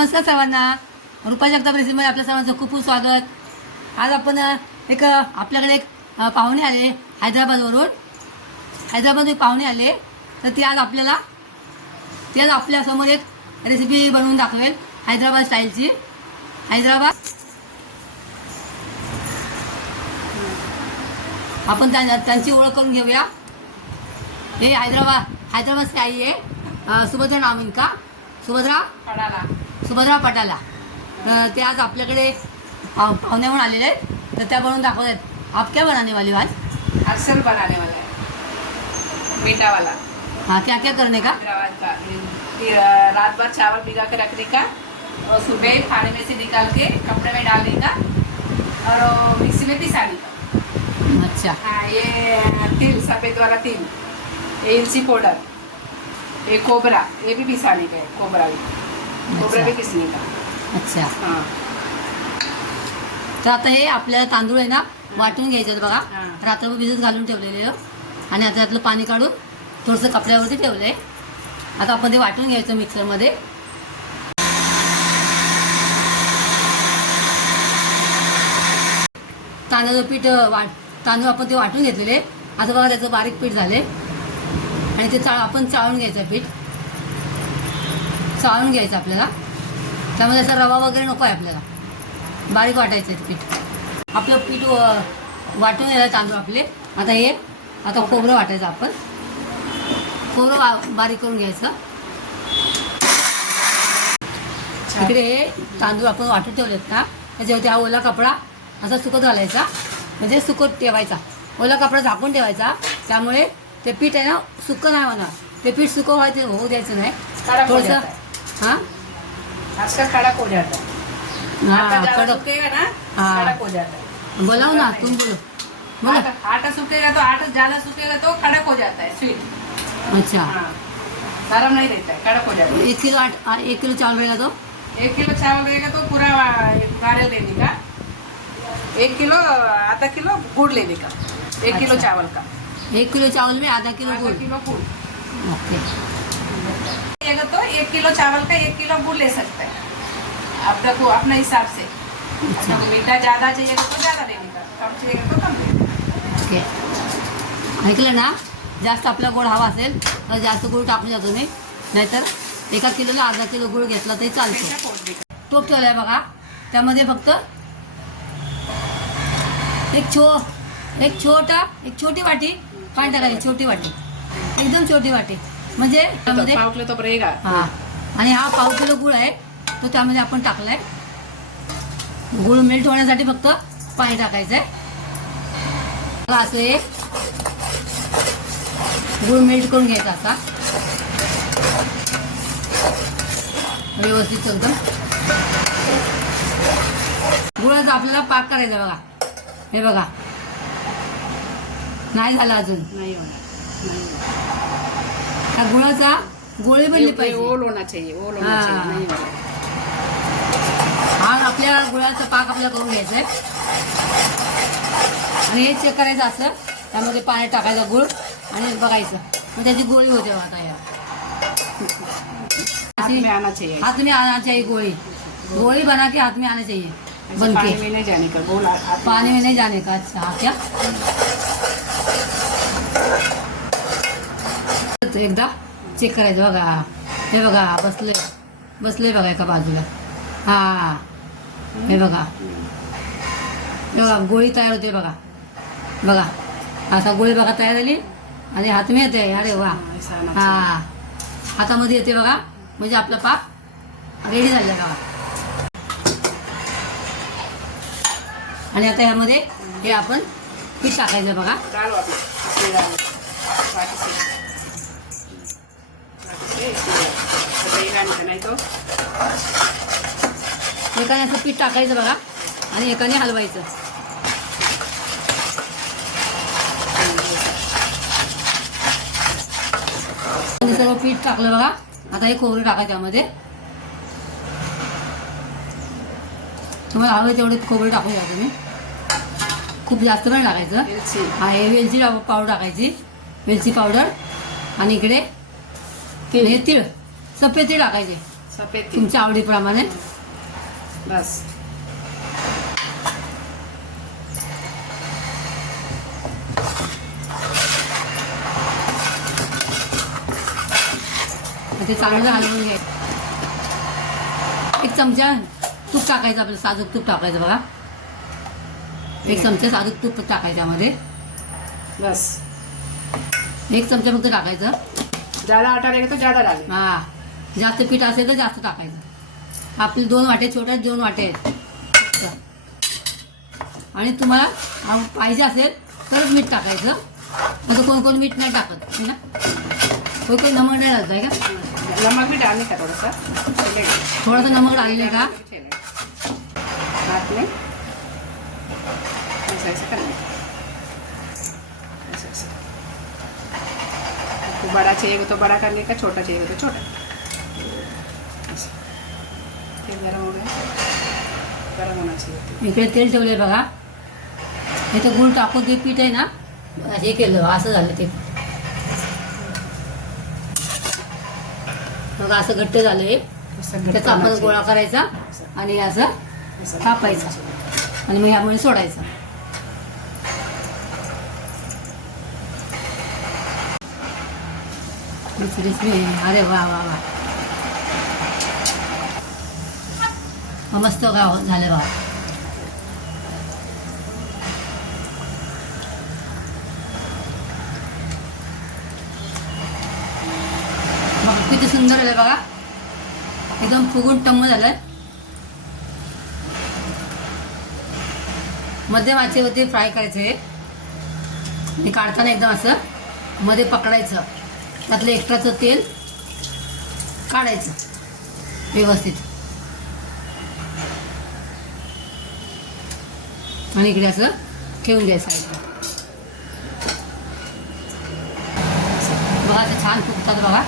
नमस्कार सर्वांना, रुपा जगताप रेसिपीमध्ये आपल्या सर्वांचं खूप खूप स्वागत. आज आपण आपल्याकडे एक पाहुणे आले हैदराबादवरून. हैदराबादमध्ये पाहुणे आले तर ते आज आपल्यासमोर एक रेसिपी बनवून दाखवेल हैदराबाद स्टाईलची. हैदराबाद आपण त्यांची ओळख करून घेऊया. हे हैदराबादची आई आहे सुभद्रा नामिन का सुभद्रा पटाला. ते आज आपल्याकडे पाहुणे म्हणून आलेले आहेत तर त्या बनवून दाखवत आहेत. आप क्या बनाने वाली आज? अरसल बनाने वाला है, मीठा वाला. हाँ, क्या क्या करने का? हैदराबाद का फिर रात भर चावल भिगा के रखने का और सुबह खाने में से निकाल के कपड़े में डालने का और मिक्सी में पिसाने का. अच्छा. हाँ, ये तिल, सफेद वाला तिल, ये इलची पाउडर, ये कोबरा, ये भी पिसाने का है. कोबरा भी पिसने का. अच्छा. हाँ. तर आता हे आपल्याला तांदूळ आहे ना वाटून घ्यायचे आहेत बघा. हां. रात्रभर भिजत घालून ठेवलेले आणि आता त्यातलं पाणी काढून थोडंसं कपड्यावरती ठेवलंय. आता आपण ते वाटून घ्यायचं मिक्सरमध्ये. तांदळाचं पीठ तांदूळ आपण ते वाटून घेतलेले. आता बघा त्याचं बारीक पीठ झाले आणि ते आपण चाळून घ्यायचं पीठ. चाळून घ्यायचं आपल्याला. त्यामध्ये असा रवा वगैरे नको आहे आपल्याला, बारीक वाटायचं आहे पीठ. आपलं पीठ वाटून घ्यायला तांदूळ आपले. आता खोबरं वाटायचं आपण. खोबरं बारीक करून घ्यायचं. इकडे हे तांदूळ आपण वाटून ठेवलेत ना त्याच्यावरती हा ओला कपडा असा सुकत घालायचा, म्हणजे सुकत ठेवायचा. ओला कपडा झाकून ठेवायचा. त्यामुळे ते पीठ आहे ना सुकं नाही होणार. ते पीठ सुकं व्हायचं होऊ द्यायचं नाही. थोडंसं हां आजकल कड़क हो जाता है. आटा ज्यादा सूखेगा ना, कड़क हो जाता है. बोलाव ना, तुम बोलो. आटा सूखेगा तो आटा ज्यादा सूखेगा तो कड़क हो जाता है. स्वीट. अच्छा. हाँ, नरम नहीं रहता है, कड़क हो जाता है. 1 किलो चावल रहेगा तो 1 किलो चावल रहेगा तो पूरा नारियल लेने का. 1 किलो आधा किलो गुड़ लेने का. 1 किलो अच्छा. चावल का 1 किलो चावल में आधा किलो आधा गुड़. किलो गुड़. ओके. तो 1 किलो चावल का 1 किलो गुड़ ले सकते हैं. अब देखो अपने हिसाब से. अच्छा. आपको मीठा ज्यादा चाहिए तो ज्यादा लेने का, कम चाहिए तो कम लेने का. ओके. ऐकलं ना, जास्त आपला गोड हवा असेल तर जास्त गुळ टाकून जातो मी. नाहीतर 1 किलोला अर्धा किलो गुळ घेतला तरी चालतो. मीठा पोट देगा. टोप ठेवलाय बघा. त्यामध्ये फक्त एक छोटी वाटी पाणी टाकायची. छोटी वाटी, एकदम छोटी वाटी. म्हणजे त्यामध्ये पाव किलो तो रहेगा. हा. आणि हा पाव किलो गुळ आहे तो त्यामध्ये आपण टाकलाय. गुळ मेल्ट होण्यासाठी फक्त पाणी टाकायचं आहे. असं हे गुळ मेल्ट करून घ्यायचा असा व्यवस्थित एकदम. गुळाचा आपल्याला पाक करायचा बघा. हे बघा, नाही झाला अजून. नहीं होना, नहीं होना. त्या गुळाचा गोळी बनली ये पाहिजे. ओल होना चाहिए, ओल होना हाँ. चाहिए. नहीं होना. हा आपल्या गुळाचा पाक आपल्याला करून घ्यायचा आहे. आणि हे चेक करायचं असं. त्यामध्ये पाणी टाकायचं गुळ आणि बघायचं. मग त्याची गोळी होते बघा तयार. हाथ में आना चाहिए. हाथ में आना चाहिए. गोली बना के हाथ में आना चाहिए. ऐसे बन पानी के में नहीं जाने का. गोल पानी में नहीं जाने का. अच्छा, हा क्या एकदा चेक करायचं बघा. हे बघा बसले बघा एका बाजूला. हा, हे बघा गोळी तयार होते बघा. आता गोळी बघा तयार झाली आणि हात में येते. अरे वा. ऐसा आना हा, चाहिए. हातामध्ये येते बघा. म्हणजे आपला पाक रेडी झाला बघा. आणि आता यामध्ये हे आपण पीठ टाकायचं बघा. डालो आप इसमें डालो. बाटी से इसमें डालो. रहेगा नहीं तो एकाने असं पीठ टाकायचं बघा आणि एकाने हलवायचं. आणि सर्व पीठ टाकलं बघा. आता हे खोबरं टाकायचं त्यामध्ये. तुम्हाला हवं तेवढे खोबरं टाकून द्या तुम्ही. खूप जास्त पण टाकायचं. मिरची. हा, हे वेलची पावडर टाकायची. वेलची पावडर आणि इकडे हे तीळ, सफेद तीळ टाकायचे. सफेद तिल तुमच्या आवडीप्रमाणे. बस. ते चांगलं हलवून घ्यायचं. एक चमचा तूप टाकायचं, आपलं साजूक तूप टाकायचं बघा. एक चमचा साजूक तूप टाकायचं त्यामध्ये. बस. एक चमचा फक्त टाकायचं. ज्यादा आटा रहेगा तो ज्यादा डाले. हा, जास्त पीठ असेल तर जास्त टाकायचं. आपले 2 वाटे, छोट्या 2 वाटे आहेत. आणि तुम्हाला पाहिजे असेल तरच मीठ टाकायचं. असं कोण मीठ नाही टाकत है ना. कोई नमक नाही घालत आहे का. नमक भी डालने का थोड़ा थोडासा नमक डालेल का. हाथ में ऐसा ऐसा करना. ऐसा ऐसा. आपको बड़ा चाहिए तो बड़ा करने का, छोटा चाहिए तो छोटा. तेल गरम हो गया. गरम होना चाहिए. इकडे तेल ठेवलंय बघा. इथं गुळ टाकून ते पीठ आहे ना हे केलं, असं झालं ते बघा. असं घट्ट झालंय. त्याचा आपण गोळा करायचा आणि असं कापायचा आणि मग यामुळे सोडायचं. अरे वा वा वा, मस्त गाव झालं बा. बघा किती सुंदर झालं बघा. एकदम फुगून टम्म झालंय. मध्यम आचेवरती फ्राय करायचे आणि काढताना एकदम असं मध्ये पकडायचं. त्यातलं एक्स्ट्राचं तेल काढायचं व्यवस्थित. आणि इकडे असं ठेवून घ्यायचं साईडला. बघा असं छान फुगतात बघा.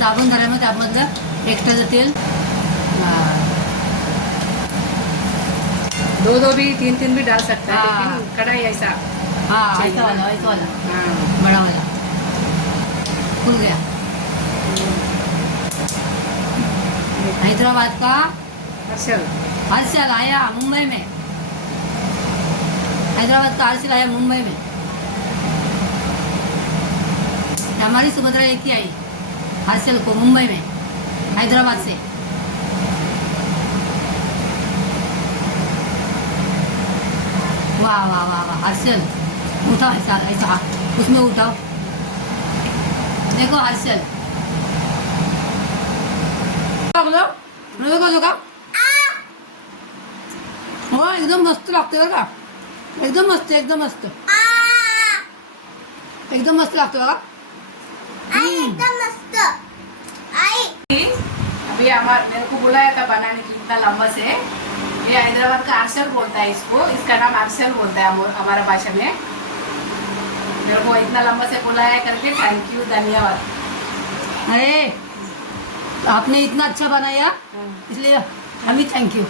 दाबून झाल्यामुळे त्यामधलं एक्स्ट्राचं तेल. दो भी 3 भी डाल सकता है. हाँ. लेकिन कढ़ाई ऐसा. हाँ ऐसा वाला हाँ. बड़ा वाला खुल गया. हैदराबाद का हर्षल आया मुंबई में. हैदराबाद का हर्षल आया मुंबई में. हमारी सुभद्रा लेके आई हर्षल को मुंबई में, हैदराबाद से. वाह वाह वाह वाह. हर्षल उठाओ ऐसा ऐसा, उसमें उठाओ. देखो हर्षल का हो, एकदम मस्त लागते बरं का. एकदम मस्त, एकदम मस्त, एकदम मस्त लागते बघा. अभी हमारे मेरे को बुलाया था बनाने की इतना लंबा से. ये हैदराबाद का अरसल बोलता है इसको. इसका नाम अरसल बोलता है हमारा भाषा में. मेरे को इतना लंबा से बुलाया करके थैंक यू, धन्यवाद. अरे आपने इतना अच्छा बनाया इसलिए हम भी thank you.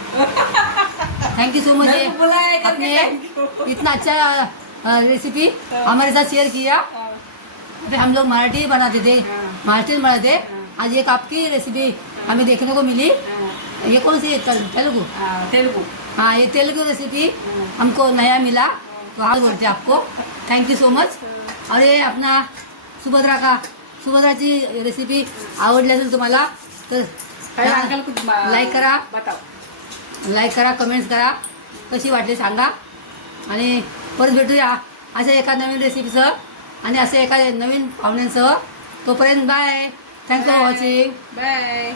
Thank you so much. मेरे को बुलाया करके आपने thank you. इतना अच्छा रेसिपी हमारे साथ शेयर किया. फिर हम लोग मराठी बनाते थे, मराठी में बनाते. आज एक आपकी रेसिपी हमें देखने को मिली. ये कौन सी तेलुगु. तेलुगु. हाँ ये तेलुगु रेसिपी हमको नया मिला तो हाँ बोलते आपको थैंक यू सो मच. और ये अपना सुभद्राची रेसिपी आवडली असेल तुम्हाला तर अंकल कुछ लाईक करा, बताओ. कमेंट्स करा. कशी वाटली सांगा. आणि परत भेटूया अशा एका नवीन रेसिपीसह आणि अशा एका नवीन पाहुण्यांसह. तोपर्यंत bye. Thanks for watching. Bye.